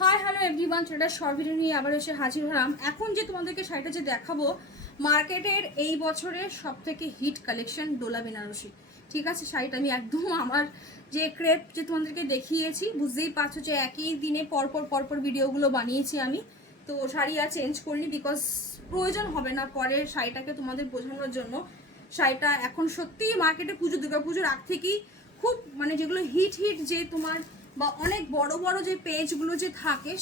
Hi hello everyone, সেটা short video নিয়ে আবার এসে হাজির হলাম। এখন যে তোমাদেরকে শাড়িটা যে দেখাবো, মার্কেটের এই বছরের সব থেকে হিট কালেকশন ডোলা বেনারসি। ঠিক আছে, শাড়িটা আমি একদম আমার যে ক্রেপ যে তোমাদেরকে দেখিয়েছি, বুঝতেই পারছো যে একই দিনে পরপর ভিডিওগুলো বানিয়েছি আমি। তো শাড়ি আর চেঞ্জ করিনি, বিকজ প্রয়োজন হবে না পরের শাড়িটাকে তোমাদের বোঝানোর জন্য। শাড়িটা এখন সত্যিই মার্কেটে দুর্গা পুজোর আগ থেকেই খুব মানে যেগুলো হিট যে তোমার বা অনেক বড় বড় যে পেজগুলো যে থাকে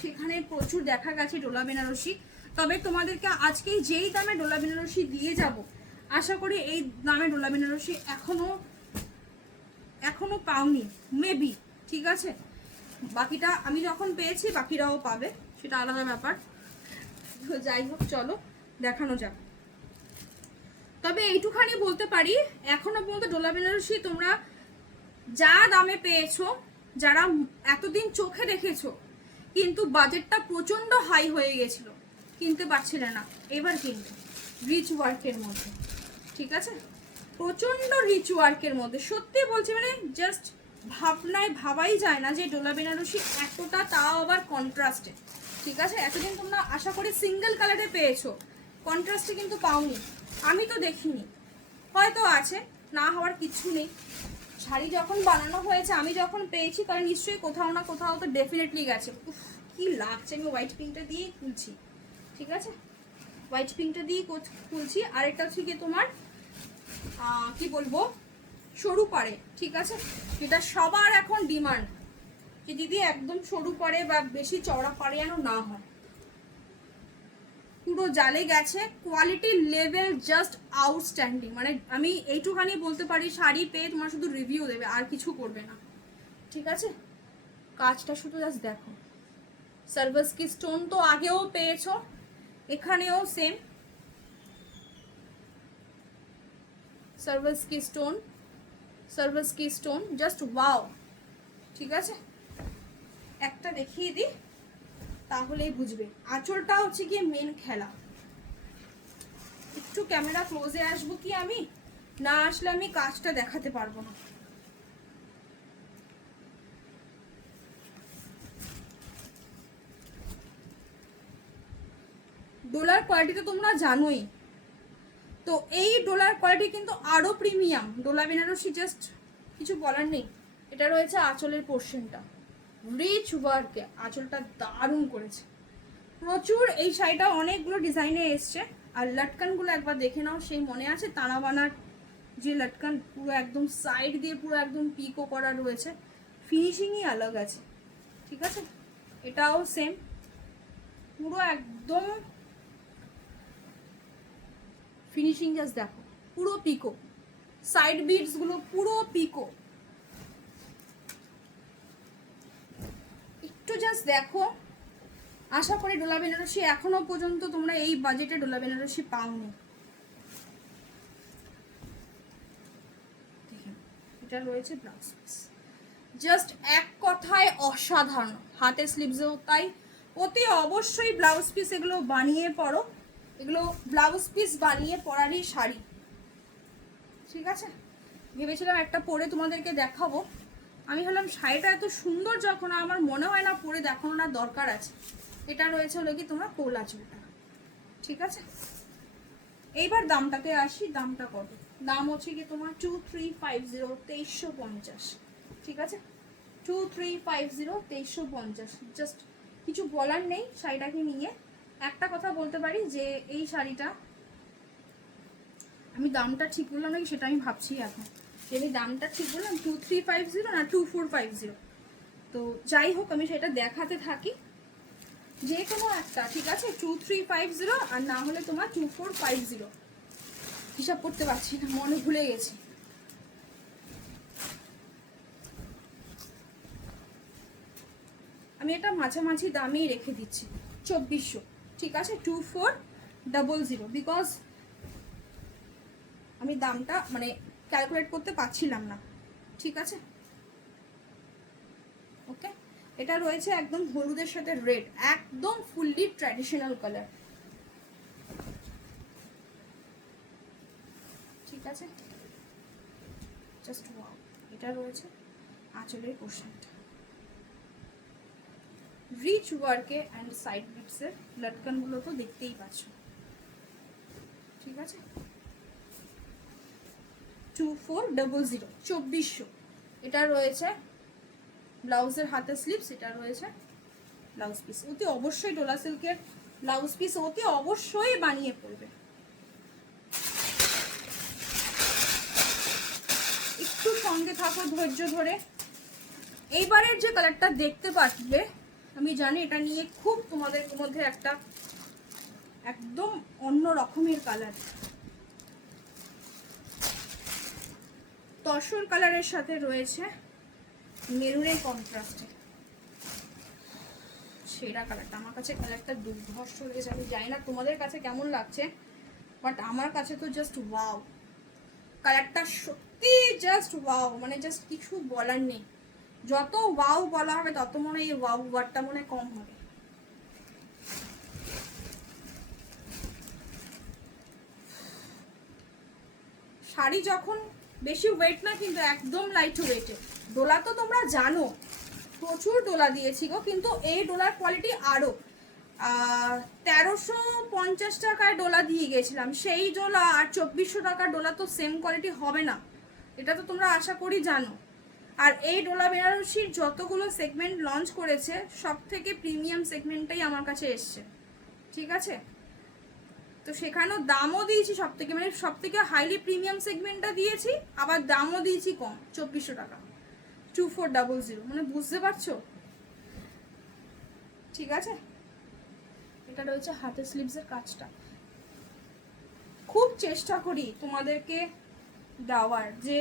সেখানে প্রচুর দেখা গেছে ডোলা বেনারসি। তবে তোমাদেরকে আজকেই যেই দামে ডোলা বেনারসি দিয়ে যাব, আশা করি এই দামে ডোলা বেনারসি এখনো পাওনি মেবি। ঠিক আছে, বাকিটা আমি যখন পেয়েছি বাকিরাও পাবে, সেটা আলাদা ব্যাপার। যাই হোক, চলো দেখানো যাক। তবে এইটুখানি বলতে পারি, এখনো পর্যন্ত ডোলা বেনারসি তোমরা যা দামে পেয়েছো, যারা এতদিন চোখে দেখেছো কিন্তু বাজেটটা প্রচন্ড হাই হয়ে গেছিল, কিনতে পারছিলে না, এবার কিনবে রিচ ওয়ার্কের মধ্যে। ঠিক আছে, প্রচন্ড রিচ ওয়ার্কের মধ্যে, সত্যি বলছি, মানে জাস্ট ভাবাই যায় না যে ডোলা বেনারসি এতটা, তাও আবার কন্ট্রাস্টে। ঠিক আছে, এতদিন তোমরা আশা করি সিঙ্গেল কালারে পেয়েছো, কন্ট্রাস্টে কিন্তু পাওনি। আমি তো দেখিনি, হয়তো আছে, না হওয়ার কিছু নেই। শাড়ি যখন বানানো হয়েছে, আমি যখন পেয়েছি, তাহলে নিশ্চয়ই কোথাও না কোথাও তো ডেফিনেটলি গেছে। কি লাগছে, আমি হোয়াইট পিঙ্কটা দিয়েই খুলছি। ঠিক আছে, হোয়াইট পিঙ্কটা দিয়েই খুলছি। আরেকটা হচ্ছে গিয়ে তোমার কি বলবো, সরু পাড়ে। ঠিক আছে, যেটা সবার এখন ডিমান্ড, যে দিদি একদম সরু পাড়ে বা বেশি চওড়া পাড়ে যেন না হয়। পুরো জালে গেছে, কোয়ালিটি লেভেল জাস্ট আউটস্ট্যান্ডিং। মানে আমি এইটুখানি বলতে পারি, শাড়ি পেয়ে তোমার শুধু রিভিউ দেবে, আর কিছু করবে না। ঠিক আছে, কাজটা শুধু জাস্ট দেখো। সার্ভাসকি স্টোন তো আগেও পেয়েছো, এখানেও সেম সার্ভাসকি স্টোন, জাস্ট ওয়াও। ঠিক আছে, একটা দেখিয়ে দিই তাহলেই বুঝবে। আঁচলটা হচ্ছে গিয়ে মেন খেলা। একটু ক্যামেরা ক্লোজে আসবো কি আমি, না আসলে আমি কাজটা দেখাতে পারবো না। ডোলার কোয়ালিটি তো তোমরা জানোই, তো এই ডোলার কোয়ালিটি কিন্তু আরো প্রিমিয়াম। ডোলা বেনারসি জাস্ট কিছু বলার নেই। এটা রয়েছে আঁচলের পোর্শনটা, রিচ ওয়ার্কে আঁচলটা দারুণ করেছে প্রচুর। এই শাড়িটা অনেকগুলো ডিজাইনে এসছে। আর লটকানগুলো একবার দেখে নাও, সেই মনে আছে তারা বানার যে লটকান, পুরো একদম সাইড দিয়ে পুরো একদম পিকো করা রয়েছে, ফিনিশিংই আলাদা আছে। ঠিক আছে, এটাও সেম, পুরো একদম ফিনিশিং জাস্ট দেখো, পুরো পিকো, সাইড বিটস গুলো পুরো পিকো। একটু জাস্ট দেখো। আশা করি ডোলা বেনারসি এখনো পর্যন্ত তোমরা এই বাজেটে ডোলা বেনারসি পাওনি। এটা রয়েছে ব্লাউজ পিস, জাস্ট এক কথায় অসাধারণ। হাতে স্লিভসেও তাই, অতি অবশ্যই ব্লাউজ পিস এগুলো বানিয়ে পরো। এগুলো ব্লাউজ পিস বানিয়ে পরারই শাড়ি। ঠিক আছে, ভেবেছিলাম একটা পরে তোমাদেরকে দেখাবো, আমি ভাবলাম শাড়িটা এত সুন্দর যখন, আমার মনে হয় না পরে দেখানোর দরকার আছে। এটা রয়েছে হলো কি তোমার কোলা চুলটা। ঠিক আছে, এইবার দামটাতে আসি। দামটা কত? দাম হচ্ছে কি তোমার 2350, 2350। ঠিক আছে, 2350, 2350। জাস্ট কিছু বলার নেই শাড়িটাকে নিয়ে। একটা কথা বলতে পারি যে এই শাড়িটা, আমি দামটা ঠিক বললাম নাকি সেটা আমি ভাবছি এখন, যে আমি দামটা ঠিক বললাম 2350 না 2450। তো যাই হোক, আমি সেটা দেখাতে থাকি, যে কোনো একটা। ঠিক আছে, 2350 আর না হলে তোমার 2450। হিসাব করতে পারছি না, মনে ভুলে গেছি। আমি এটা মাঝামাঝি দামেই রেখে দিচ্ছি, 2400। ঠিক আছে, 2400, বিকজ আমি দামটা মানে ক্যালকুলেট করতে পারছিলাম না। ঠিক আছে, ওকে। এটা রয়েছে একদম হলুদের সাথে রেড, একদম ফুললি ট্র্যাডিশনাল কালার। ঠিক আছে, জাস্ট ওয়াও। এটা রয়েছে আঁচলের পোর্শনটা, রিচ ওয়ার্কে অ্যান্ড সাইড বিটসের লটকানগুলো তো দেখতেই পাচ্ছ, ঠিক আছে। 2400, 2400। এটা রয়েছে ব্লাউজের হাতে স্লিপস, এটা রয়েছে ব্লাউজ পিস। অতি অবশ্যই ডোলা সিল্কের ব্লাউজ পিস অতি অবশ্যই বানিয়ে পড়বে। একটু সঙ্গে থাকো ধৈর্য ধরে। এইবারের যে কালারটা দেখতে পাচ্বে, আমি জানি এটা নিয়ে খুব তোমাদের মধ্যে একটা একদম অন্য রকমের কালার, তসর কালারের সাথে রয়েছে মেরুনের কন্ট্রাস্টে সেরা কালারটা। আমার কাছে কালারটা দুর্ধর্ষ লেগেছে, আমি জানি না তোমাদের কাছে কেমন লাগছে, বাট আমার কাছে তো জাস্ট ওয়াও। কালারটা সত্যি জাস্ট ওয়াও, মানে জাস্ট কিছু বলার নেই। যত ওয়াও বলা হবে তত মনে হয় এই ওয়াও ওয়ার্ডটা মনে কম হবে। শাড়ি যখন বেশি ওয়েট না, কিন্তু একদম লাইট ওয়েটে। ডোলা তো তোমরা জানো প্রচুর ডোলা দিয়েছি গো, কিন্তু এই ডোলার কোয়ালিটি আরও 1350 টাকায় ডোলা দিয়ে গেছিলাম, সেই ডোলা আর 2400 টাকার ডোলা তো সেম কোয়ালিটি হবে না, এটা তো তোমরা আশা করি জানো। আর এই ডোলা বেনারসির যতগুলো সেগমেন্ট লঞ্চ করেছে সব থেকে প্রিমিয়াম সেগমেন্টটাই আমার কাছে এসছে, ঠিক আছে। তো সেখানেও দামও দিয়েছি সব থেকে, মানে সব থেকে হাইলি প্রিমিয়াম সেগমেন্টটা দিয়েছি, আবার দামও দিয়েছি কম, 2400 টাকা, 2400, মানে বুঝতে পারছো, ঠিক আছে। এটা রয়েছে হাতের স্লিভসের কাজটা। খুব চেষ্টা করি তোমাদেরকে দেওয়ার যে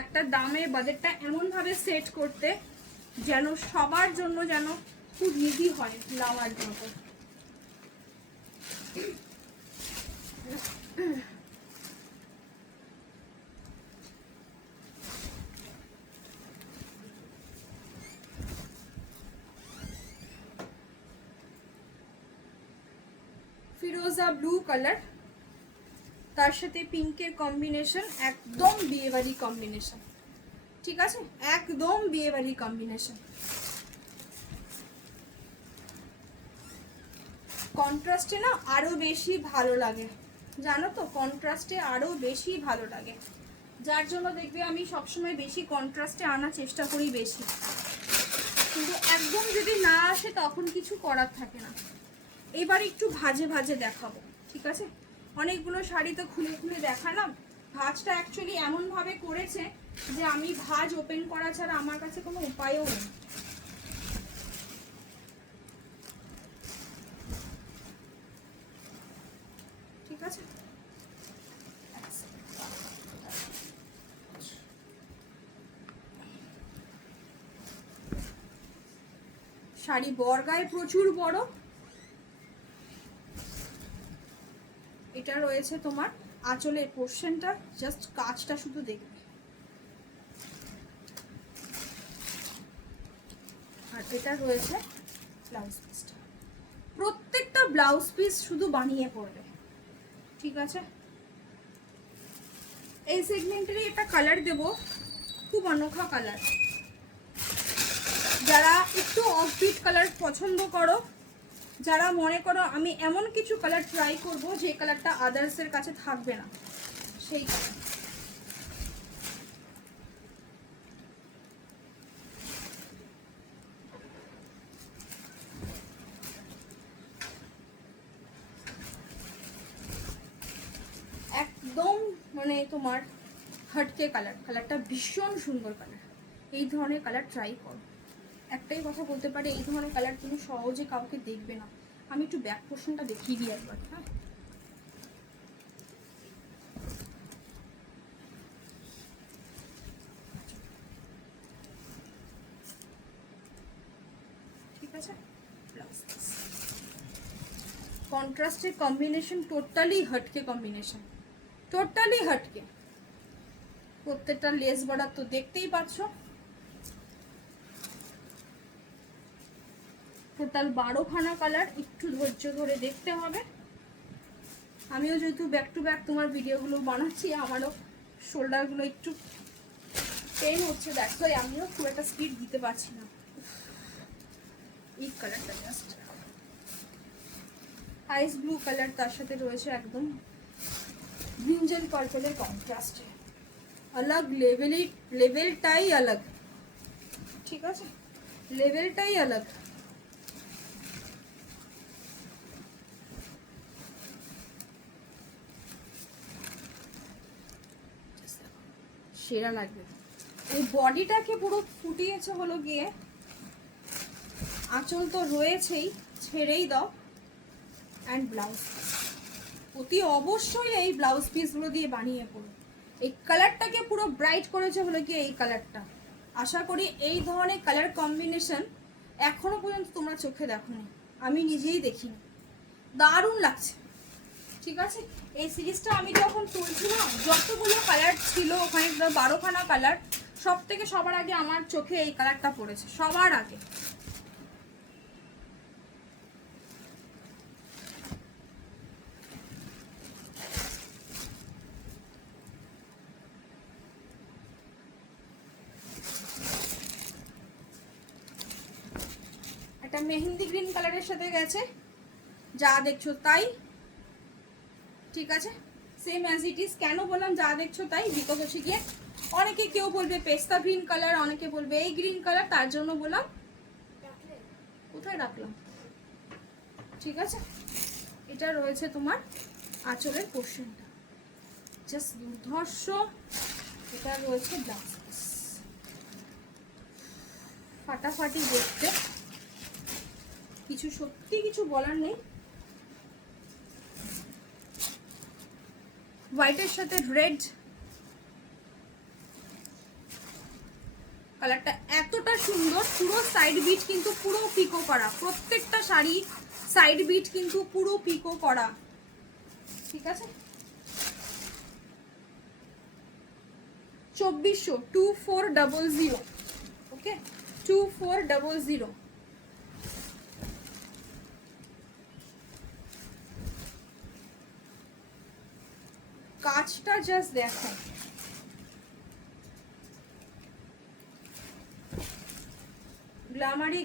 একটা দামের বাজেটটা এমনভাবে সেট করতে যেন সবার জন্য যেন খুব ইজি হয় নেওয়ার জন্য। ফিরোজা ব্লু কালার, তার সাথে পিঙ্কের কম্বিনেশন, একদম বিয়েবাড়ি কম্বিনেশন, ঠিক আছে, একদম বিয়েবাড়ি কম্বিনেশন। কন্ট্রাস্টে না আরো বেশি ভালো লাগে, জানো তো, কন্ট্রাস্টে আরো বেশি ভালো লাগে, যার জন্য দেখবে আমি সবসময় বেশি কন্ট্রাস্টে আনার চেষ্টা করি বেশি, কিন্তু একদম যদি না আসে তখন কিছু করার থাকে না। এবার একটু ভাজে ভাজে দেখাবো, ঠিক আছে। অনেকগুলো শাড়ি তো খুলে খুলে দেখালাম, ভাজটা অ্যাকচুয়ালি এমনভাবে করেছে যে আমি ভাজ ওপেন করা ছাড়া আমার কাছে কোনো উপায়ও নেই। ঠিক আছে, শাড়ি বর্গায় প্রচুর বড়। এটা রয়েছে তোমার আঁচলের পোর্শনটা, জাস্ট কাজটা শুধু দেখবে। আর এটা রয়েছে ব্লাউজ পিসটা, প্রত্যেকটা ব্লাউজ পিস শুধু বানিয়ে পড়বে, ঠিক আছে। এই সেগমেন্টেরই একটা কালার দেব, খুব অনোখা কালার। যারা একটু অফবিট কালার পছন্দ করো, যারা মনে করো আমি এমন কিছু কালার ট্রাই করব যে কালারটা আদার্সের কাছে থাকবে না, সেই কালার। একদম মানে তোমার হটকে কালার, কালারটা ভীষণ সুন্দর কালার। এই ধরনের কালার ট্রাই করো। একটাই কথা বলতে পারি, এই ধরনের কালার তুমি সহজে কাউকে দেখবে না। আমি একটু ব্যাক পোর্শনটা দেখিয়ে দিই একবার, হ্যাঁ। ঠিক আছে, কন্ট্রাস্টের কম্বিনেশন টোটালি হটকে কম্বিনেশন, টোটালি হটকে। প্রত্যেকটা লেস বর্ডার তো দেখতেই পাচ্ছ, টোটাল 12খানা কালার। একটু ধৈর্য ধরে দেখতে হবে। আমিও যেহেতু ব্যাক টু ব্যাক তোমার ভিডিওগুলো বানাচ্ছি, আমারও শোল্ডারগুলো একটু পেন হচ্ছে, দ্যাটস ওয়াই আমিও খুব একটা স্পিড দিতে পারছি না। এই কালারটা জাস্ট আইস ব্লু কালার, তার সাথে রয়েছে একদম ব্রিঞ্জাল পার্পলের কন্ট্রাস্টে। अलग লেভেলটাই अलग, ঠিক আছে, লেভেলটাই अलग। সেরা লাগবে। এই বডিটাকে পুরো ফুটিয়েছে হলো গিয়ে, আঁচল তো রয়েছেই, ছেড়েই দাও। অ্যান্ড ব্লাউজ অতি অবশ্যই এই ব্লাউজ পিসগুলো দিয়ে বানিয়ে পড়ো। এই কালারটাকে পুরো ব্রাইট করেছে হলো গিয়ে এই কালারটা। আশা করি এই ধরনের কালার কম্বিনেশন এখনো পর্যন্ত তোমরা চোখে দেখোনি, আমি নিজেই দেখিনি, দারুণ লাগছে। ঠিক আছে, এই সিরিজটা আমি যখন তুলছিলাম যতগুলো কালার ছিল ওখানে 12খানা কালার, সব থেকে সবার আগে আমার চোখে এই কালারটা পড়েছে, সবার আগে। একটা মেহেন্দি গ্রিন কালারের সাথে গেছে, যা দেখছো তাই, ঠিক আছে, সেম অ্যাজ ইট ইজ। কেন বললাম যা দেখছো তাই, বিকজ হচ্ছে গিয়ে অনেকে কেউ বলবে পেস্তা গ্রিন কালার, অনেকে বলবে এই গ্রিন কালার, তার জন্য বললাম। কোথায় রাখলাম, ঠিক আছে। এটা রয়েছে তোমার আঁচলের পোর্শনটা, জাস্ট দুর্ধর্ষ। এটা রয়েছে ব্লাউজ পিস, ফাটাফাটি দেখতে, কিছু সত্যি কিছু বলার নেই। হোয়াইটের সাথে রেড কালারটা এতটা সুন্দর, পুরো সাইড বিট কিন্তু পুরো পিকো করা, প্রত্যেকটা শাড়ি সাইড বিট কিন্তু পুরো পিকো করা, ঠিক আছে। 2400 2400, ওকে 2400। কাজটা জাস্ট দেখো, গ্ল্যামারই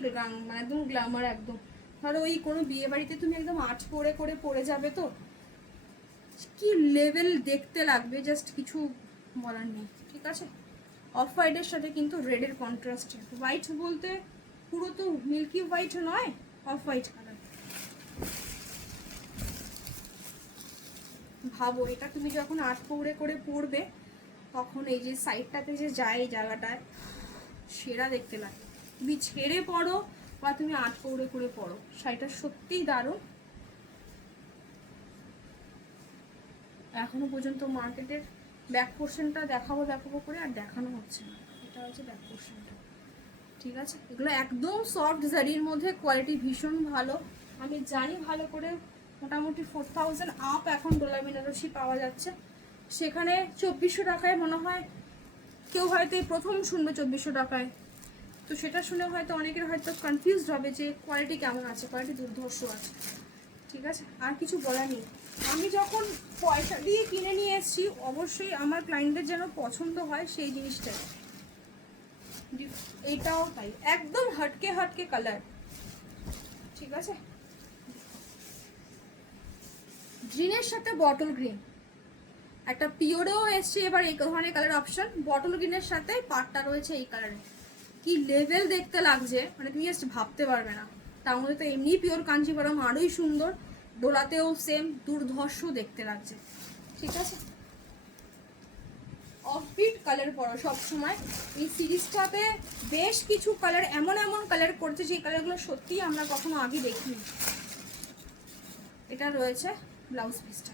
মানে একদম গ্ল্যামার একদম। ধরো ওই কোনো বিয়ে বাড়িতে তুমি একদম আট পরে করে পরে যাবে তো কি লেভেল দেখতে লাগবে, জাস্ট কিছু বলার নেই, ঠিক আছে। অফ হোয়াইটের সাথে কিন্তু রেডের কন্ট্রাস্ট, হোয়াইট বলতে পুরো তো মিল্কি হোয়াইট নয়, অফ হোয়াইট কালার। ভাবো এটা তুমি যখন আট পৌড়ে করে পরবে তখন এই যে সাইডটাতে যে যায় এই জায়গাটায়, সেরা দেখতে লাগে। তুমি ছেড়ে পড়ো বা তুমি আট পৌড়ে করে পড়ো, শাড়িটা সত্যিই দারুণ। এখনো পর্যন্ত মার্কেটের ব্যাক পোর্শনটা দেখাবো করে আর দেখানো হচ্ছে না। এটা হচ্ছে ব্যাক পোর্শনটা, ঠিক আছে। এগুলো একদম সফট জারির মধ্যে, কোয়ালিটি ভীষণ ভালো। আমি জানি ভালো করে, মোটামুটি 4000 আপ এখন ডোলা বেনারসি পাওয়া যাচ্ছে, সেখানে 2400 টাকায় মনে হয় কেউ হয়তো প্রথম শুনবে 2400 টাকায়, তো সেটা শুনে হয়তো অনেকের হয়তো কনফিউজড হবে যে কোয়ালিটি কেমন আছে, কোয়ালিটি দুর্ধর্ষ আছে, ঠিক আছে। আর কিছু বলার নেই, আমি যখন পয়সা দিয়ে কিনে নিয়ে এসেছি অবশ্যই আমার ক্লায়েন্টদের যেন পছন্দ হয় সেই জিনিসটাই। এটাও তাই, একদম হটকে হটকে কালার, ঠিক আছে। গ্রিনের সাথে বটল গ্রিন, একটা পিওরেও এসছে এবার এই ধরনের কালার অপশন, বটল গ্রিনের সাথে পাটটা রয়েছে এই কালারে। কি লেভেল দেখতে লাগছে মানে তুমি জাস্ট ভাবতে পারবে না। তার মধ্যে তো এমনি পিওর কাঞ্জিভরম আরোই সুন্দর, দোলাতেও সেম দুর্ধর্ষ দেখতে লাগছে, ঠিক আছে। অফবিট কালার পরো সবসময়। এই সিরিজটাতে বেশ কিছু কালার এমন এমন কালার করছে যে কালারগুলো সত্যিই আমরা কখনো আগে দেখিনি। এটা রয়েছে ব্লাউজ পিসটা।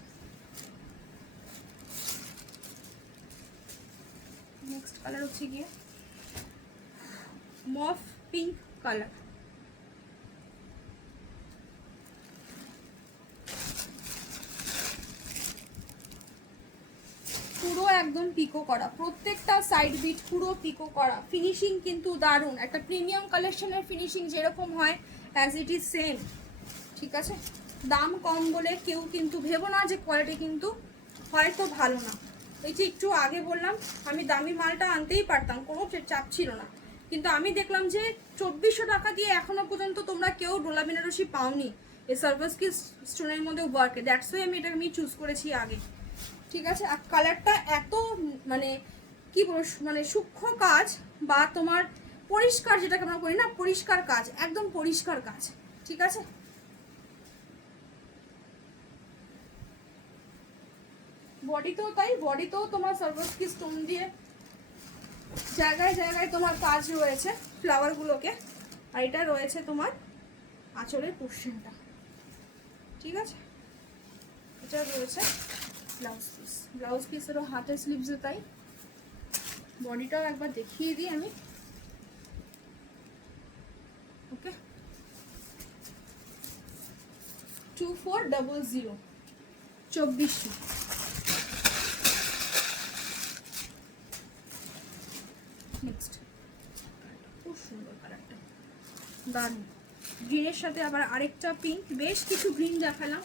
নেক্সট কালার হচ্ছে গিয়ে মফ পিঙ্ক কালার, পুরো একদম পিকো করা, প্রত্যেকটা সাইড বিট পুরো পিকো করা, ফিনিশিং কিন্তু দারুণ, একটা প্রিমিয়াম কালেকশনের ফিনিশিং যেরকম হয় অ্যাজ ইট ইজ সেম, ঠিক আছে। দাম কম বলে কেউ কিন্তু ভেবো না যে কোয়ালিটি কিন্তু হয়তো ভালো না। এই যে একটু আগে বললাম আমি দামি মালটা আনতেই পারতাম, কোনো চাপ ছিল না, কিন্তু আমি দেখলাম যে 2400 টাকা দিয়ে এখনো পর্যন্ত তোমরা কেউ ডোলা বেনারসি পাওনি এই সার্ভাসকি স্টোনের মধ্যে ওয়ার্কে। দ্যাটস ওয়াই আমি চুজ করেছি আগে, ঠিক আছে। আর কালারটা এত মানে কি বলবো, মানে সূক্ষ্ম কাজ বা তোমার পরিষ্কার, যেটাকে আমরা বলি না পরিষ্কার কাজ, একদম পরিষ্কার কাজ, ঠিক আছে। বডিতেও তাই, বডিতেও তোমার সার্ভাসকি স্টোন দিয়ে জায়গায় জায়গায় তোমার কাজ রয়েছে ফ্লাওয়ারগুলোকে। আর এটা রয়েছে তোমার আঁচলের পোর্শনটা, ঠিক আছে। এটা রয়েছে ব্লাউজ পিস, ব্লাউজ পিসেরও হাতের স্লিভসে তাই। বডিটাও একবার দেখিয়ে দিই আমি, ওকে। 2400, 2400। নেক্সট, খুব সুন্দর কালারটা, দারুণ। গ্রিনের সাথে আবার আরেকটা পিঙ্ক, বেশ কিছু গ্রিন দেখালাম,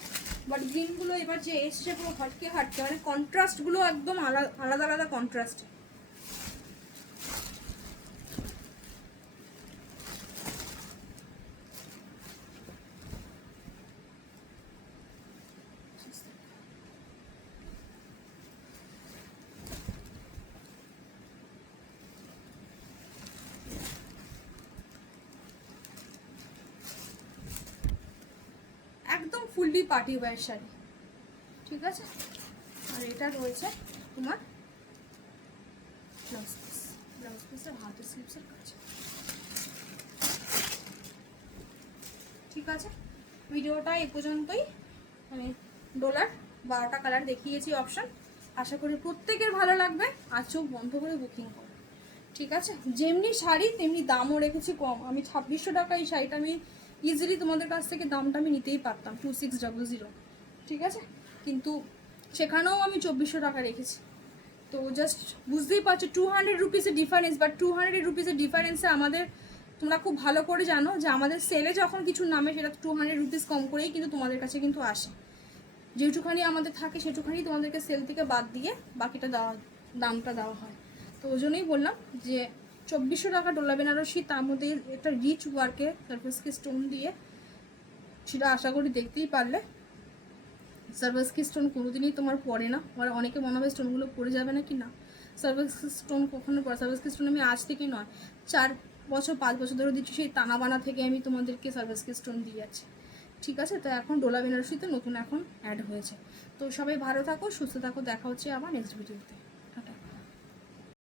বাট গ্রিনগুলো এবার যে এসছে পুরো হটকে হাটকে, মানে কন্ট্রাস্টগুলো একদম আলাদা আলাদা কন্ট্রাস্ট। একদম ফুললি পার্টি ওয়্যার শাড়ি, ঠিক আছে। আর এটা রয়েছে তোমার ব্লাউজ পিস, ব্লাউজ পিসের হাতের স্লিভসের কাজ, ঠিক আছে। ভিডিওটা এ পর্যন্তই, মানে ডলার 12টা কালার দেখিয়েছি অপশান। আশা করি প্রত্যেকের ভালো লাগবে, আর চোখ বন্ধ করে বুকিং করো, ঠিক আছে। যেমনি শাড়ি তেমনি দামও রেখেছি কম। আমি 2600 টাকা এই শাড়িটা আমি ইজিলি তোমাদের কাছ থেকে দামটা আমি নিতেই পারতাম 2600, ঠিক আছে, কিন্তু সেখানেও আমি 2400 টাকা রেখেছি। তো জাস্ট বুঝতেই পারছো 200 রুপিসের ডিফারেন্স, বাট 200 রুপিসের ডিফারেন্সে আমাদের, তোমরা খুব ভালো করে জানো যে আমাদের সেলে যখন কিছু নামে সেটা 200 রুপিস কম করেই কিন্তু তোমাদের কাছে কিন্তু আসে। যেটুখানি আমাদের থাকে সেটুখানি তোমাদেরকে সেল থেকে বাদ দিয়ে বাকিটা দামটা দেওয়া হয়। তো ওই জন্যই বললাম যে 2400 টাকা ডোলা বেনারসি, তার মধ্যে একটা রিচ ওয়ার্কে সার্ভাসকি স্টোন দিয়ে, সেটা আশা করি দেখতেই পারলে। সার্ভাসকি স্টোন কোনোদিনই তোমার পড়ে না, আর অনেকে মনে হবে স্টোনগুলো পড়ে যাবে না কি, না সার্ভাসকি স্টোন কখনো পড়ে। সার্ভাসকি স্টোন আমি আজ থেকে নয় 4 বছর 5 বছর ধরে দিচ্ছি, সেই টানাবানা থেকে আমি তোমাদেরকে সার্ভাসকি স্টোন দিয়ে যাচ্ছি, ঠিক আছে। তো এখন ডোলা বেনারসিতে নতুন এখন অ্যাড হয়েছে। তো সবাই ভালো থাকো, সুস্থ থাকো, দেখা হচ্ছে আবার নেক্সট ভিডিওতে।